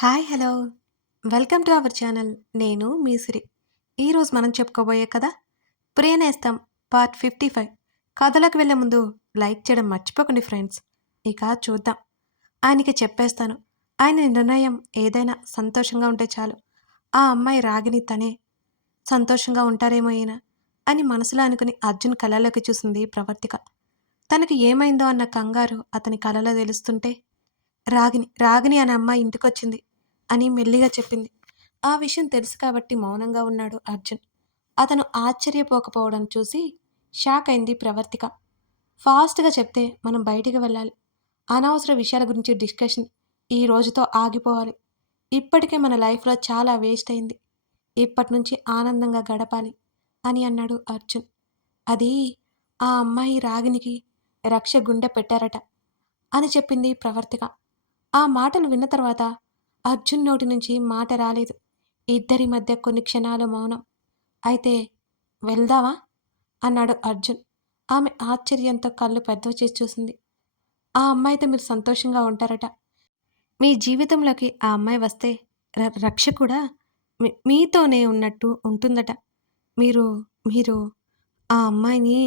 Hi hello welcome to our channel. నేను మీ సిరి. ఈరోజు మనం చెప్పుకోబోయే కథ ప్రేనేస్తం పార్ట్ 55. కథలోకి వెళ్ళే ముందు లైక్ చేయడం మర్చిపోకండి ఫ్రెండ్స్. ఇక చూద్దాం. ఆయనకి చెప్పేస్తాను. ఆయన నిర్ణయం ఏదైనా సంతోషంగా ఉంటే చాలు. ఆ అమ్మాయి రాగిని తనే సంతోషంగా ఉంటారేమో ఈయన అని మనసులో అనుకుని అర్జున్ కళ్ళలోకి చూసింది ప్రవర్తిక. తనకి ఏమైందో అన్న కంగారు అతని కలలో తెలుస్తుంటే రాగిని రాగిని అనే అమ్మాయి ఇంటికొచ్చింది అని మెల్లిగా చెప్పింది. ఆ విషయం తెలుసు కాబట్టి మౌనంగా ఉన్నాడు అర్జున్. అతను ఆశ్చర్యపోకపోవడం చూసి షాక్ అయింది ప్రవర్తిక. ఫాస్ట్‌గా చెప్తే మనం బయటికి వెళ్ళాలి. అనవసర విషయాల గురించి డిస్కషన్ ఈ రోజుతో ఆగిపోవాలి. ఇప్పటికే మన లైఫ్‌లో చాలా వేస్ట్ అయింది. ఇప్పటినుంచి ఆనందంగా గడపాలి అని అన్నాడు అర్జున్. అది ఆ అమ్మాయి రాగినికి రక్ష గుండె పెట్టారట అని చెప్పింది ప్రవర్తిక. ఆ మాటలు విన్న తర్వాత అర్జున్ నోటి నుంచి మాట రాలేదు. ఇద్దరి మధ్య కొన్ని క్షణాలు మౌనం. అయితే వెళ్దామా? అన్నాడు అర్జున్. ఆమె ఆశ్చర్యంతో కళ్ళు పెద్దవి చేసి చూసింది. ఆ అమ్మాయితో మీరు సంతోషంగా ఉంటారట. మీ జీవితంలోకి ఆ అమ్మాయి వస్తే రక్ష కూడా మీతోనే ఉన్నట్టు ఉంటుందట. మీరు మీరు ఆ అమ్మాయిని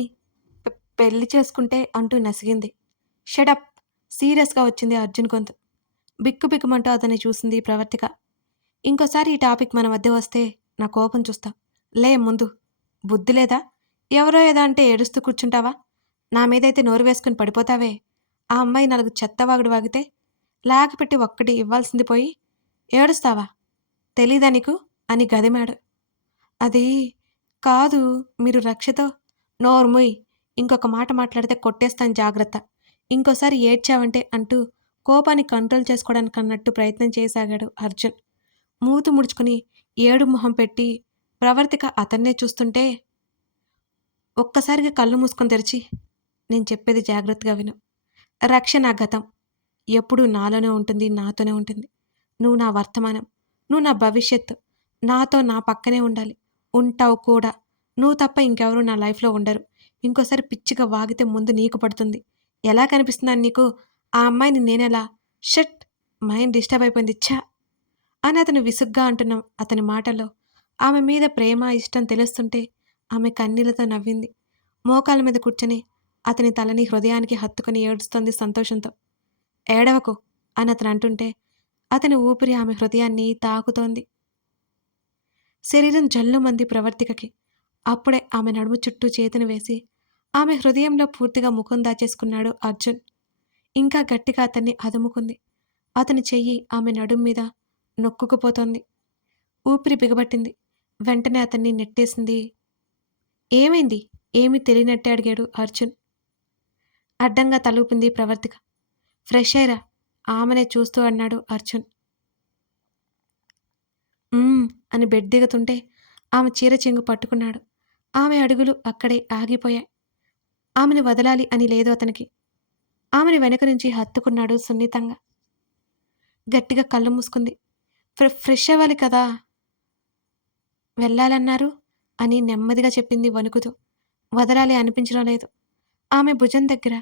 పె పెళ్లి చేసుకుంటే అంటూ నసిగింది. షటప్! సీరియస్‌గా వచ్చింది అర్జున్ గొంతు. బిక్కుబిక్కుమంటూ అతన్ని చూసింది ప్రవర్తిక. ఇంకోసారి ఈ టాపిక్ మన మధ్య వస్తే నా కోపం చూస్తా. లే ముందు. బుద్ధి లేదా? ఎవరో ఏదో అంటే ఏడుస్తూ కూర్చుంటావా? నా మీదైతే నోరు వేసుకుని పడిపోతావే. ఆ అమ్మాయి 4 చెత్తవాగుడు వాగితే లాగిపెట్టి ఒక్కటి ఇవ్వాల్సింది పోయి ఏడుస్తావా? తెలీదా నీకు? అని గదిమాడు. అది కాదు. మీరు రక్షతో నోర్ముయ్. ఇంకొక మాట మాట్లాడితే కొట్టేస్తాను జాగ్రత్త. ఇంకోసారి ఏడ్చావంటే అంటూ కోపాన్ని కంట్రోల్ చేసుకోవడానికన్నట్టు ప్రయత్నం చేయసాగాడు అర్జున్. మూతి ముడుచుకుని ఏడు మొహం పెట్టి ప్రవర్తిక అతన్నే చూస్తుంటే ఒక్కసారిగా కళ్ళు మూసుకొని తెరిచి నేను చెప్పేది జాగ్రత్తగా విను. రక్ష నా గతం. ఎప్పుడూ నాలోనే ఉంటుంది, నాతోనే ఉంటుంది. నువ్వు నా వర్తమానం. నువ్వు నా భవిష్యత్తు. నాతో నా పక్కనే ఉండాలి. ఉంటావు కూడా. నువ్వు తప్ప ఇంకెవరూ నా లైఫ్‌లో ఉండరు. ఇంకోసారి పిచ్చిగా వాగితే ముందు నీకు పడుతుంది. ఎలా కనిపిస్తున్నాను నీకు? ఆ అమ్మాయిని నేనెలా? షట్! మైండ్ డిస్టర్బ్ అయిపోయింది. ఛ! అని అతను విసుగ్గా అంటున్న అతని మాటల్లో ఆమె మీద ప్రేమ, ఇష్టం తెలుస్తుంటే ఆమె కన్నీళ్లతో నవ్వింది. మోకాళ్ళ మీద కూర్చొని అతని తలని హృదయానికి హత్తుకుని ఏడుస్తోంది సంతోషంతో. ఏడవకు అని అతను అంటుంటే అతని ఊపిరి ఆమె హృదయాన్ని తాకుతోంది. శరీరం జల్లుమంది ప్రవర్తికకి. అప్పుడే ఆమె నడుము చుట్టూ చేతిని వేసి ఆమె హృదయంలో పూర్తిగా ముఖం దాచేసుకున్నాడు అర్జున్. ఇంకా గట్టిగా అతన్ని అదుముకుంది. అతని చెయ్యి ఆమె నడుం మీద నొక్కుకుపోతోంది. ఊపిరి బిగబట్టింది. వెంటనే అతన్ని నెట్టేసింది. ఏమైంది? ఏమీ తెలియనట్టే అడిగాడు అర్జున్. అడ్డంగా తలూపింది ప్రవర్తిక. ఫ్రెష్ అయ్యిరా ఆమెనే చూస్తూ అన్నాడు అర్జున్. అని బెడ్ దిగుతుంటే ఆమె చీర చెంగు పట్టుకున్నాడు. ఆమె అడుగులు అక్కడే ఆగిపోయాయి. ఆమెని వదలాలి అని లేదు అతనికి. ఆమెని వెనక నుంచి హత్తుకున్నాడు సున్నితంగా. గట్టిగా కళ్ళు మూసుకుంది. ఫ్రెష్ అవ్వాలి కదా! వెళ్ళాలన్నారు అని నెమ్మదిగా చెప్పింది వణుకుతూ. వదలాలి అనిపించడం లేదు. ఆమె భుజం దగ్గర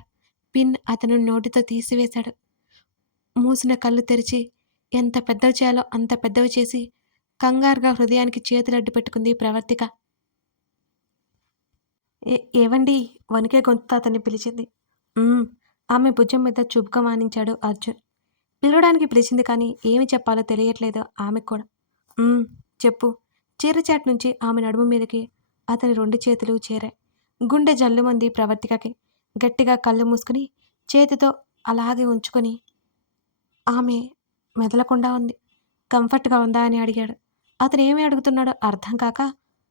పిన్ అతను నోటితో తీసివేశాడు. మూసిన కళ్ళు తెరిచి ఎంత పెద్దవి చేయాలో అంత పెద్దవి చేసి కంగారుగా హృదయానికి చేతులడ్డు పెట్టుకుంది ప్రవర్తిక. ఏవండీ వణికే గొంతుతో అతన్ని పిలిచింది. "ఉమ్" ఆమె భుజం మీద చుబుక మానించాడు అర్జున్. పిలవడానికి పిలిచింది కానీ ఏమి చెప్పాలో తెలియట్లేదు ఆమెకు కూడా. "ఉమ్, చెప్పు" చీరచాటు నుంచి ఆమె నడుము మీదకి అతని 2 చేతులు చేరాయి. గుండె జల్లుమంది ప్రవర్తికకి. గట్టిగా కళ్ళు మూసుకుని చేతితో అలాగే ఉంచుకొని ఆమె మెదలకుండా ఉంది. కంఫర్ట్‌గా ఉందా అని అడిగాడు. అతనేమి అడుగుతున్నాడో అర్థం కాక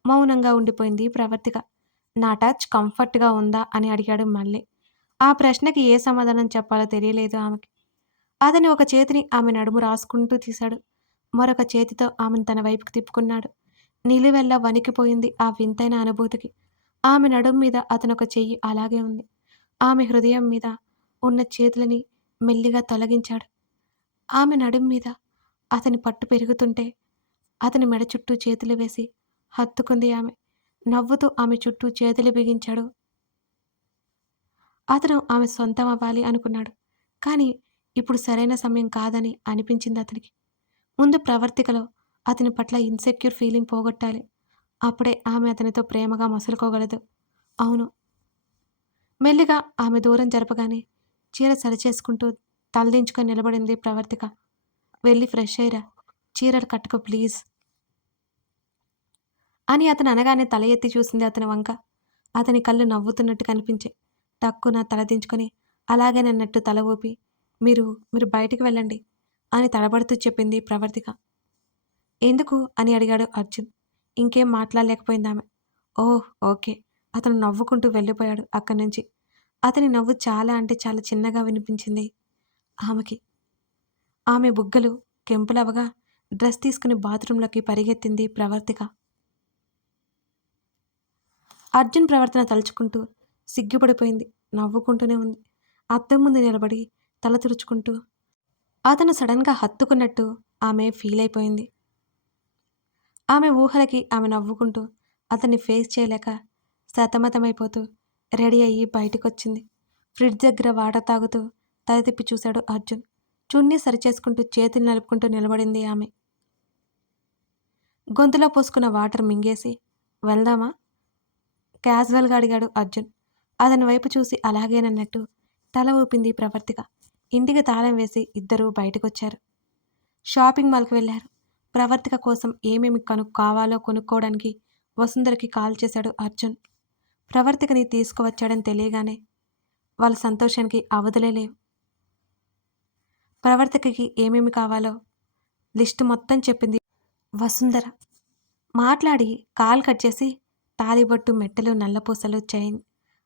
మౌనంగా ఉండిపోయింది ప్రవర్తిక. నా టచ్ కంఫర్ట్‌గా ఉందా అని అడిగాడు మళ్ళీ. ఆ ప్రశ్నకి ఏ సమాధానం చెప్పాలో తెలియలేదు ఆమెకి. అతని ఒక చేతిని ఆమె నడుము రాసుకుంటూ తీశాడు. మరొక చేతితో ఆమెను తన వైపుకి తిప్పుకున్నాడు. నిలువెల్లా వణికిపోయింది ఆ వింతైన అనుభూతికి. ఆమె నడుం మీద అతనొక చెయ్యి అలాగే ఉంది. ఆమె హృదయం మీద ఉన్న చేతులని మెల్లిగా తొలగించాడు. ఆమె నడుం మీద అతని పట్టు పెరుగుతుంటే అతని మెడ చుట్టూ చేతులు వేసి హత్తుకుంది ఆమె. నవ్వుతూ ఆమె చుట్టూ చేతులు బిగించాడు. అతను ఆమె సొంతం అవ్వాలి అనుకున్నాడు. కానీ ఇప్పుడు సరైన సమయం కాదని అనిపించింది అతనికి. ముందు ప్రవర్తికలో అతని పట్ల ఇన్సెక్యూర్ ఫీలింగ్ పోగొట్టాలి. అప్పుడే ఆమె అతనితో ప్రేమగా మసలుకోగలదు. అవును. మెల్లిగా ఆమె దూరం జరపగానే చీర సరిచేసుకుంటూ తలదించుకొని నిలబడింది ప్రవర్తిక. వెళ్ళి ఫ్రెష్ అయ్యిరా. చీరలు కట్టుకో ప్లీజ్ అని అతను అనగానే తల ఎత్తి చూసింది అతని వంక. అతని కళ్ళు నవ్వుతున్నట్టు కనిపించాయి. టక్కున తలదించుకొని అలాగేనన్నట్టు తల ఊపి మీరు మీరు బయటికి వెళ్ళండి అని తడబడుతూ చెప్పింది ప్రవర్తిక. ఎందుకు అని అడిగాడు అర్జున్. ఇంకేం మాట్లాడలేకపోయిందామె. ఓహ్! ఓకే. అతను నవ్వుకుంటూ వెళ్ళిపోయాడు అక్కడి నుంచి. అతని నవ్వు చాలా అంటే చాలా చిన్నగా వినిపించింది ఆమెకి. ఆమె బుగ్గలు కెంపులవగా డ్రెస్ తీసుకుని బాత్రూంలోకి పరిగెత్తింది ప్రవర్తిక. అర్జున్ ప్రవర్తన తలుచుకుంటూ సిగ్గుపడిపోయింది. నవ్వుకుంటూనే ఉంది. అద్దం ముందు నిలబడి తల తుడుచుకుంటూ అతను సడన్గా హత్తుకున్నట్టు ఆమె ఫీల్ అయిపోయింది. ఆమె ఊహలకి ఆమె నవ్వుకుంటూ అతన్ని ఫేస్ చేయలేక సతమతమైపోతూ రెడీ అయ్యి బయటికొచ్చింది. ఫ్రిడ్జ్ దగ్గర వాటర్ తాగుతూ తల తిప్పి చూశాడు అర్జున్. చున్నీ సరిచేసుకుంటూ చేతులు నలుపుకుంటూ నిలబడింది ఆమె. గొంతులో పోసుకున్న వాటర్ మింగేసి వెళ్దామా క్యాజువల్గా అడిగాడు అర్జున్. అతని వైపు చూసి అలాగేనన్నట్టు తల ఊపింది ప్రవర్తిక. ఇంటికి తాళం వేసి ఇద్దరూ బయటకొచ్చారు. షాపింగ్ మాల్కి వెళ్ళారు. ప్రవర్తిక కోసం ఏమేమి కావాలో కొనుక్కోవడానికి వసుంధరకి కాల్ చేశాడు అర్జున్. ప్రవర్తికని తీసుకువచ్చాడని తెలియగానే వాళ్ళ సంతోషానికి అవధులే లేవు. ప్రవర్తికకి ఏమేమి కావాలో లిస్టు మొత్తం చెప్పింది వసుంధర. మాట్లాడి కాల్ కట్ చేసి తాలిబొట్టు, మెట్టెలు, నల్లపూసలు, చైన్,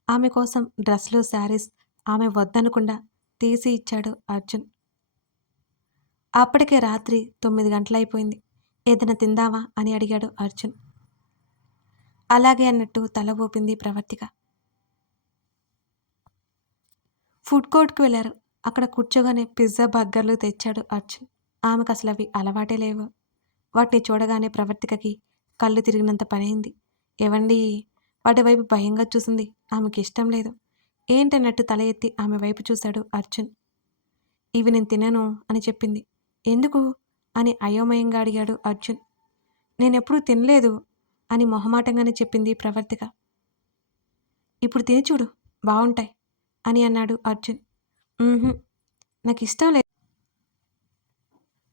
ఆమె కోసం డ్రెస్లు, శారీస్ ఆమె వద్దనకుండా తీసి ఇచ్చాడు అర్జున్. అప్పటికే రాత్రి 9 గంటలైపోయింది. ఏదైనా తిందావా అని అడిగాడు అర్జున్. అలాగే అన్నట్టు తల ఊపింది ప్రవర్తిక. ఫుడ్ కోర్ట్కి వెళ్ళారు. అక్కడ కూర్చోగానే పిజ్జా, బర్గర్లు తెచ్చాడు అర్జున్. ఆమెకు అసలు అవి అలవాటే లేవు. వాటిని చూడగానే ప్రవర్తికకి కళ్ళు తిరిగినంత పనైంది. ఏవండీ వాటి వైపు భయంగా చూసింది. ఆమెకి ఇష్టం లేదు. ఏంటన్నట్టు తల ఎత్తి ఆమె వైపు చూశాడు అర్జున్. ఇవి నేను తినను అని చెప్పింది. ఎందుకు అని అయోమయంగా అడిగాడు అర్జున్. నేనెప్పుడూ తినలేదు అని మొహమాటంగానే చెప్పింది ప్రవర్తిక. ఇప్పుడు తిని చూడు బావుంటాయి అని అన్నాడు అర్జున్. నాకు ఇష్టం లేదు.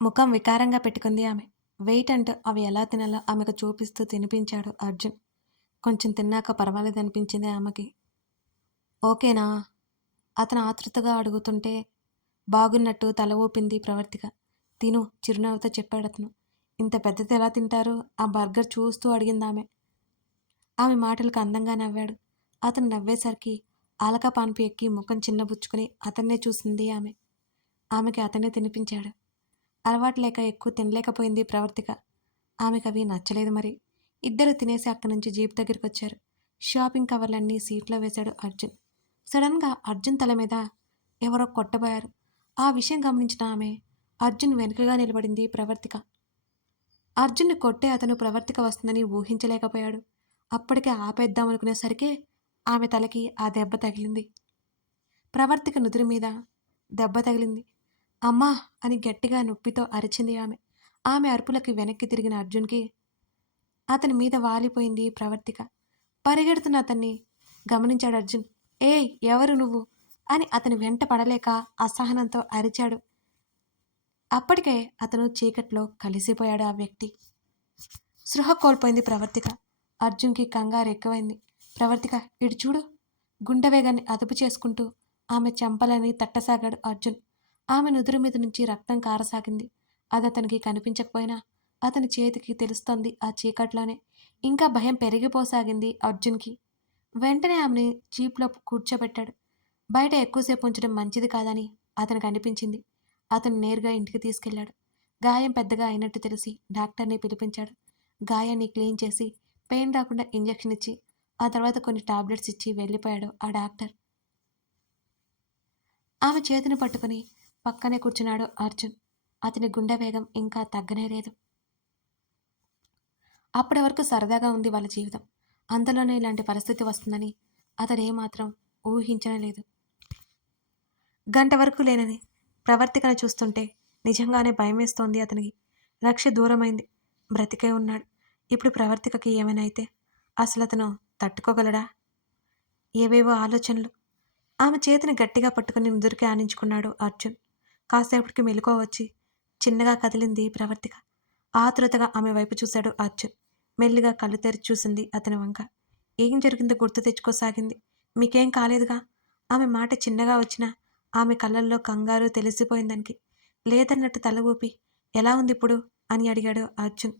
ముఖం వికారంగా పెట్టుకుంది ఆమె. వెయిట్ అంటూ అవి ఎలా తినాలో ఆమెకు చూపిస్తూ తినిపించాడు అర్జున్. కొంచెం తిన్నాక పర్వాలేదనిపించింది ఆమెకి. ఓకేనా అతను ఆతృతగా అడుగుతుంటే బాగున్నట్టు తల ఊపింది ప్రవర్తిక. తిను చిరునవ్వుతో చెప్పాడతను. ఇంత పెద్దది ఎలా తింటారు ఆ బర్గర్ చూస్తూ అడిగిందామె. ఆమె మాటలకు అందంగా నవ్వాడు. అతను నవ్వేసరికి ఆలక పాన్పు ఎక్కి ముఖం చిన్నబుచ్చుకుని అతన్నే చూసింది ఆమె. ఆమెకి అతనే తినిపించాడు. అలవాటు లేక ఎక్కువ తినలేకపోయింది ప్రవర్తిక. ఆమెకు అవి నచ్చలేదు మరి. ఇద్దరు తినేసి అక్కడి నుంచి జీప్ దగ్గరికి వచ్చారు. షాపింగ్ కవర్లన్నీ సీట్లో వేశాడు అర్జున్. సడన్గా అర్జున్ తల మీద ఎవరో కొట్టబోయారు. ఆ విషయం గమనించిన ఆమె అర్జున్ వెనుకగా నిలబడింది ప్రవర్తిక. అర్జున్ని కొట్టే అతను ప్రవర్తిక వస్తుందని ఊహించలేకపోయాడు. అప్పటికే ఆపేద్దామనుకునేసరికే ఆమె తలకి ఆ దెబ్బ తగిలింది. ప్రవర్తిక నుదురు మీద దెబ్బ తగిలింది. అమ్మా అని గట్టిగా నొప్పితో అరిచింది ఆమె. ఆమె అరుపులకి వెనక్కి తిరిగిన అర్జున్కి అతని మీద వాలిపోయింది ప్రవర్తిక. పరిగెడుతున్న అతన్ని గమనించాడు అర్జున్. ఏయ్ ఎవరు నువ్వు అని అతని వెంట పడలేక అసహనంతో అరిచాడు. అప్పటికే అతను చీకట్లో కలిసిపోయాడు ఆ వ్యక్తి. సృహ కోల్పోయింది ప్రవర్తిక. అర్జున్కి కంగారు ఎక్కువైంది. ప్రవర్తిక ఇటు చూడు గుండె వేగాన్ని అదుపు చేసుకుంటూ ఆమె చెంపలని తట్టసాగాడు అర్జున్. ఆమె నుదురు మీద నుంచి రక్తం కారసాగింది. అది అతనికి కనిపించకపోయినా అతని చేతికి తెలుస్తోంది ఆ చీకట్లోనే. ఇంకా భయం పెరిగిపోసాగింది అర్జున్కి. వెంటనే ఆమెని జీప్లో కూర్చోబెట్టాడు. బయట ఎక్కువసేపు ఉంచడం మంచిది కాదని అతనికి అనిపించింది. అతను నేరుగా ఇంటికి తీసుకెళ్లాడు. గాయం పెద్దగా అయినట్టు తెలిసి డాక్టర్ని పిలిపించాడు. గాయాన్ని క్లీన్ చేసి పెయిన్ రాకుండా ఇంజెక్షన్ ఇచ్చి ఆ తర్వాత కొన్ని టాబ్లెట్స్ ఇచ్చి వెళ్ళిపోయాడు ఆ డాక్టర్. ఆమె చేతిని పట్టుకుని పక్కనే కూర్చున్నాడు అర్జున్. అతని గుండె వేగం ఇంకా తగ్గనే లేదు. అప్పటి వరకు సరదాగా ఉంది వాళ్ళ జీవితం. అంతలోనే ఇలాంటి పరిస్థితి వస్తుందని అతడేమాత్రం ఊహించనే లేదు. గంట వరకు లేనని ప్రవర్తికను చూస్తుంటే నిజంగానే భయమేస్తోంది అతనికి. రక్ష దూరమైంది. బ్రతికే ఉన్నాడు. ఇప్పుడు ప్రవర్తికకి ఏమైనా అయితే అసలతను తట్టుకోగలడా? ఏవేవో ఆలోచనలు. ఆమె చేతిని గట్టిగా పట్టుకుని నుదురికి ఆనించుకున్నాడు అర్జున్. కాసేపటికి మెలకువ వచ్చి చిన్నగా కదిలింది ప్రవర్తిక. ఆతృతగా ఆమె వైపు చూశాడు అర్జున్. మెల్లిగా కళ్ళు తెరిచి చూసింది అతని వంక. ఏం జరిగిందో గుర్తు తెచ్చుకోసాగింది. మీకేం కాలేదుగా? ఆమె మాట చిన్నగా వచ్చినా ఆమె కళ్ళల్లో కంగారు తెలిసిపోయిందానికి. లేదన్నట్టు తల ఊపి ఎలా ఉందిప్పుడు అని అడిగాడు అర్జున్.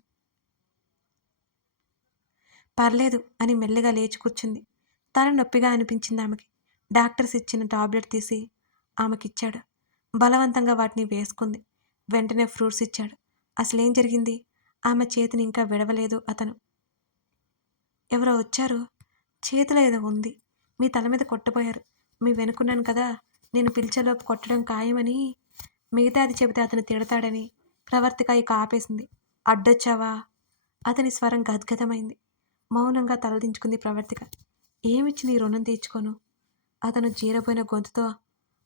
పర్లేదు అని మెల్లిగా లేచి కూర్చుంది. తల నొప్పిగా అనిపించింది ఆమెకి. డాక్టర్స్ ఇచ్చిన టాబ్లెట్ తీసి ఆమెకిచ్చాడు. బలవంతంగా వాటిని వేసుకుంది. వెంటనే ఫ్రూట్స్ ఇచ్చాడు. అసలేం జరిగింది? ఆమె చేతిని ఇంకా విడవలేదు అతను. ఎవరో వచ్చారు. చేతిలో ఏదో ఉంది. మీ తల మీద కొట్టబోయారు. మీ వెనుకున్నాను కదా! నేను పిలిచేలోపు కొట్టడం ఖాయమని మిగతాది చెబితే అతను తిడతాడని ప్రవర్తిక ఇక ఆపేసింది. అడ్డొచ్చావా? అతని స్వరం గద్గదమైంది. మౌనంగా తలదించుకుంది ప్రవర్తిక. ఏమిచ్చి నీ రుణం తీర్చుకోను? అతను జీరబోయిన గొంతుతో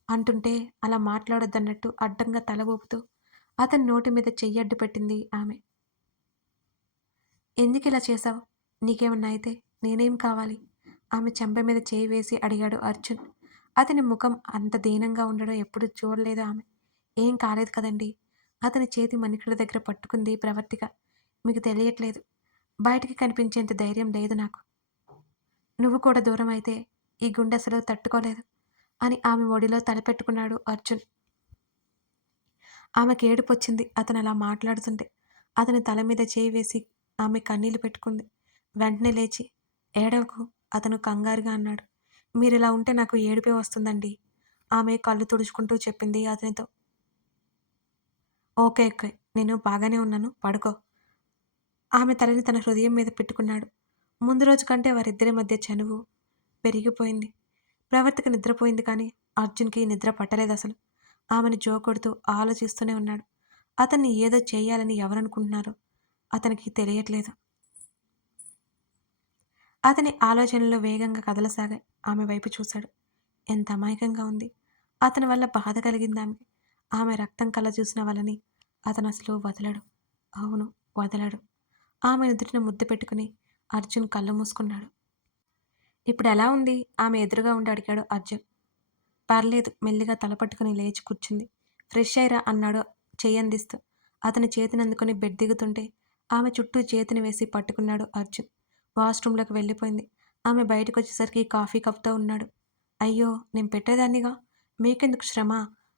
అంటుంటే అలా మాట్లాడొద్దన్నట్టు అడ్డంగా తల ఊపుతూ అతని నోటి మీద చెయ్యడ్డు పెట్టింది ఆమె. ఎందుకిలా చేశావు? నీకేమన్నా అయితే నేనేం కావాలి? ఆమె చెంప మీద చేయి వేసి అడిగాడు అర్జున్. అతని ముఖం అంత దీనంగా ఉండడం ఎప్పుడూ చూడలేదు ఆమె. ఏం కాలేదు కదండీ! అతని చేతి మణికట్ల దగ్గర పట్టుకుంది ప్రవర్తిక. మీకు తెలియట్లేదు. బయటికి కనిపించేంత ధైర్యం లేదు నాకు. నువ్వు కూడా దూరం అయితే ఈ గుండె అసలు తట్టుకోలేదు అని ఆమె ఒడిలో తలపెట్టుకున్నాడు అర్జున్. ఆమెకి ఏడుపొచ్చింది అతనలా మాట్లాడుతుంటే. అతని తల మీద చేయి వేసి ఆమె కన్నీళ్లు పెట్టుకుంది. వెంటనే లేచి ఏడవకు అతను కంగారుగా అన్నాడు. మీరిలా ఉంటే నాకు ఏడుపే వస్తుందండి. ఆమె కళ్ళు తుడుచుకుంటూ చెప్పింది అతనితో. ఓకే ఓకే నేను బాగానే ఉన్నాను పడుకో. ఆమె తలని తన హృదయం మీద పెట్టుకున్నాడు. ముందు రోజు కంటే వారిద్దరి మధ్య చనువు పెరిగిపోయింది. ప్రవర్తిక నిద్రపోయింది కానీ అర్జున్‌కి నిద్ర పట్టలేదసలు. ఆమెను జోకొడుతూ ఆలోచిస్తూనే ఉన్నాడు. అతన్ని ఏదో చేయాలని ఎవరనుకుంటున్నారో అతనికి తెలియట్లేదు. అతని ఆలోచనలు వేగంగా కదలసాగాయి. ఆమె వైపు చూశాడు. ఎంత అమాయకంగా ఉంది. అతని వల్ల బాధ కలిగిందామెకి. ఆమె రక్తం కళ్ళజూసిన వాళ్ళని అతనసలు వదలడు. అవును, వదలడు. ఆమె నుదుటిన ముద్దు పెట్టుకుని అర్జున్ కళ్ళు మూసుకున్నాడు. ఇప్పుడెలా ఉంది? ఆమె ఎదురుగా ఉండి అడిగాడు అర్జున్. పర్లేదు మెల్లిగా తల పట్టుకుని లేచి కూర్చుంది. ఫ్రెష్ అయ్యిరా అన్నాడు చెయ్యందిస్తూ. అతని చేతినందుకుని బెడ్ దిగుతుంటే ఆమె చుట్టూ చేతిని వేసి పట్టుకున్నాడు అర్జున్. వాష్రూంలోకి వెళ్ళిపోయింది. ఆమె బయటకొచ్చేసరికి కాఫీ కప్‌తో ఉన్నాడు. అయ్యో! నేను పెట్టేదాన్నిగా. మీకెందుకు శ్రమ?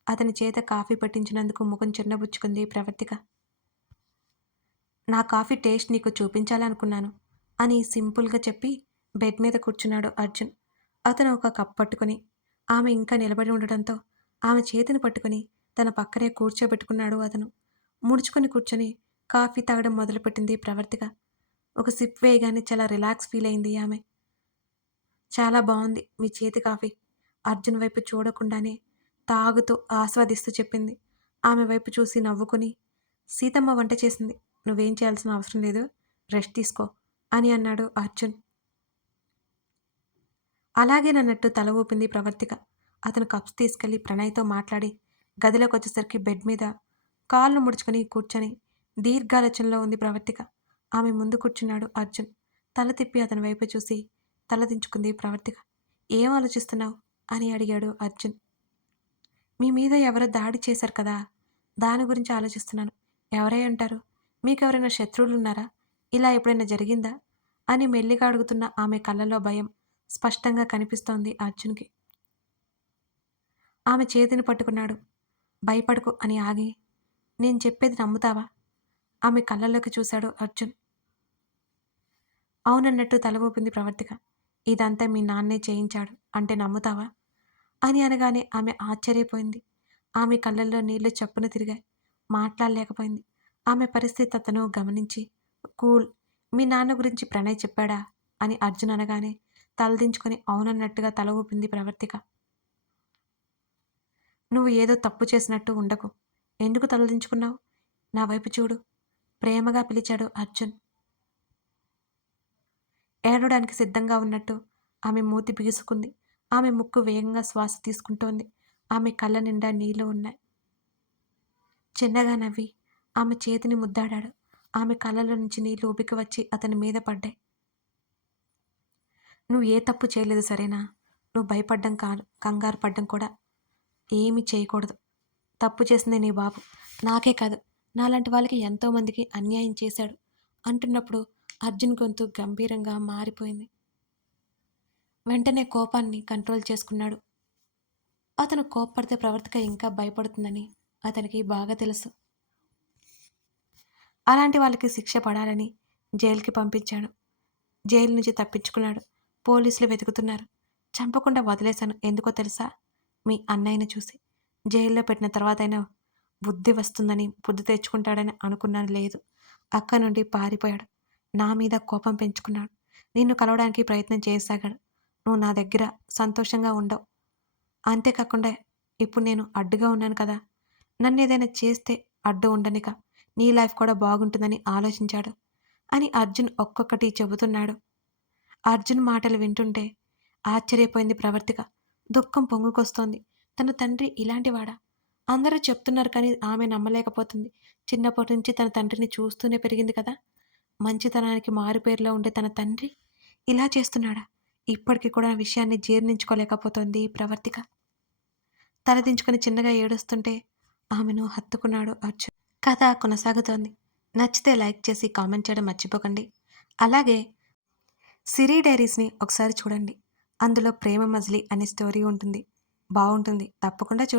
అతని చేత కాఫీ పట్టించినందుకు ముఖం చిన్నబుచ్చుకుంది ప్రవర్తిక. నా కాఫీ టేస్ట్ నీకు చూపించాలనుకున్నాను అని సింపుల్‌గా చెప్పి బెడ్ మీద కూర్చున్నాడు అర్జున్. అతను ఒక కప్ పట్టుకొని ఆమె ఇంకా నిలబడి ఉండడంతో ఆమె చేతిని పట్టుకొని తన పక్కనే కూర్చోబెట్టుకున్నాడు అతను. ముడుచుకొని కూర్చొని కాఫీ తాగడం మొదలుపెట్టింది ప్రవర్తిక. ఒక సిప్ వేయగానే చాలా రిలాక్స్ ఫీల్ అయింది ఆమె. చాలా బావుంది మీ చేతి కాఫీ. అర్జున్ వైపు చూడకుండానే తాగుతూ ఆస్వాదిస్తూ చెప్పింది. ఆమె వైపు చూసి నవ్వుకొని సీతమ్మ వంట చేసింది. నువ్వేం చేయాల్సిన అవసరం లేదు. రెస్ట్ తీసుకో అని అన్నాడు అర్జున్. అలాగేనన్నట్టు తల ఊపింది ప్రవర్తిక. అతను కప్స్ తీసుకెళ్లి ప్రణయ్‌తో మాట్లాడి గదిలోకొచ్చేసరికి బెడ్ మీద కాళ్ళు ముడుచుకొని కూర్చొని దీర్ఘాలోచనలో ఉంది ప్రవర్తిక. ఆమె ముందు కూర్చున్నాడు అర్జున్. తల తిప్పి అతని వైపు చూసి తలదించుకుంది ప్రవర్తిక. ఏం ఆలోచిస్తున్నావు? అని అడిగాడు అర్జున్. మీ మీద ఎవరో దాడి చేశారు కదా! దాని గురించి ఆలోచిస్తున్నాను. ఎవరై ఉంటారు? మీకెవరైనా శత్రువులున్నారా? ఇలా ఎప్పుడైనా జరిగిందా? అని మెల్లిగా అడుగుతున్న ఆమె కళ్ళలో భయం స్పష్టంగా కనిపిస్తోంది అర్జున్‌కి. ఆమె చేతిని పట్టుకున్నాడు. భయపడకు అని ఆగి, నేను చెప్పేది నమ్ముతావా? ఆమె కళ్ళల్లోకి చూశాడు అర్జున్. అవునన్నట్టు తల ఊపింది ప్రవర్తిక. ఇదంతా మీ నాన్నే చేయించాడు అంటే నమ్ముతావా? అని అనగానే ఆమె ఆశ్చర్యపోయింది. ఆమె కళ్ళల్లో నీళ్లు చప్పున తిరిగాయి. మాట్లాడలేకపోయింది. ఆమె పరిస్థితి అతను గమనించి, కూల్. మీ నాన్న గురించి ప్రణయ్ చెప్పాడా? అని అర్జున్ అనగానే తలదించుకొని అవునన్నట్టుగా తల ఊపింది ప్రవర్తిక. నువ్వు ఏదో తప్పు చేసినట్టు ఉండకు. ఎందుకు తలదించుకున్నావు? నా వైపు చూడు. ప్రేమగా పిలిచాడు అర్జున్. ఏడవడానికి సిద్ధంగా ఉన్నట్టు ఆమె మూతి బిగుసుకుంది. ఆమె ముక్కు వేగంగా శ్వాస తీసుకుంటోంది. ఆమె కళ్ళ నిండా నీళ్లు ఉన్నాయి. చిన్నగా నవ్వి ఆమె చేతిని ముద్దాడాడు. ఆమె కళ్ళలో నుంచి నీళ్లు ఉబికి వచ్చి అతని మీద పడ్డాయి. "నువ్వు ఏ తప్పు చేయలేదు సరేనా? నువ్వు భయపడ్డం కాదు, కంగారు పడ్డం కూడా ఏమీ చేయకూడదు. తప్పు చేసింది నీ బాబు. నాకే కాదు, నాలాంటి వాళ్ళకి ఎంతోమందికి అన్యాయం చేశాడు" అంటున్నప్పుడు అర్జున్ గొంతు గంభీరంగా మారిపోయింది. వెంటనే కోపాన్ని కంట్రోల్ చేసుకున్నాడు. అతను కోప్పడితే ప్రవర్తిక ఇంకా భయపడుతుందని అతనికి బాగా తెలుసు. అలాంటి వాళ్ళకి శిక్ష పడాలని జైలుకి పంపించాడు. జైలు నుంచి తప్పించుకున్నాడు. పోలీసులు వెతుకుతున్నారు. చంపకుండా వదిలేశాను. ఎందుకో తెలుసా? మీ అన్నయ్యని చూసి. జైల్లో పెట్టిన తర్వాతైనా బుద్ధి వస్తుందని, బుద్ధి తెచ్చుకుంటాడని అనుకున్నాను. లేదు. అక్కడి నుండి పారిపోయాడు. నా మీద కోపం పెంచుకున్నాడు. నిన్ను కలవడానికి ప్రయత్నం చేయసాగాడు. నువ్వు నా దగ్గర సంతోషంగా ఉండవు. అంతేకాకుండా ఇప్పుడు నేను అడ్డుగా ఉన్నాను కదా! నన్నేదైనా చేస్తే అడ్డు ఉండనిక నీ లైఫ్ కూడా బాగుంటుందని ఆలోచించాడు అని అర్జున్ ఒక్కొక్కటి చెబుతున్నాడు. అర్జున్ మాటలు వింటుంటే ఆశ్చర్యపోయింది ప్రవర్తిక. దుఃఖం పొంగుకొస్తోంది. తన తండ్రి ఇలాంటివాడా? అందరూ చెప్తున్నారు కానీ ఆమె నమ్మలేకపోతుంది. చిన్నప్పటి నుంచి తన తండ్రిని చూస్తూనే పెరిగింది కదా! మంచితనానికి మారుపేరులో ఉండే తన తండ్రి ఇలా చేస్తున్నాడా? ఇప్పటికి కూడా ఆ విషయాన్ని జీర్ణించుకోలేకపోతోంది ప్రవర్తిక. తలదించుకొని చిన్నగా ఏడుస్తుంటే ఆమెను హత్తుకున్నాడు అర్జున్. కథ కొనసాగుతోంది. నచ్చితే లైక్ చేసి కామెంట్ చేయడం మర్చిపోకండి. అలాగే 'సిరి డైరీస్‌ని' ఒకసారి చూడండి. అందులో 'ప్రేమ మజిలీ' అనే స్టోరీ ఉంటుంది. బావుంటుంది. తప్పకుండా చూడండి.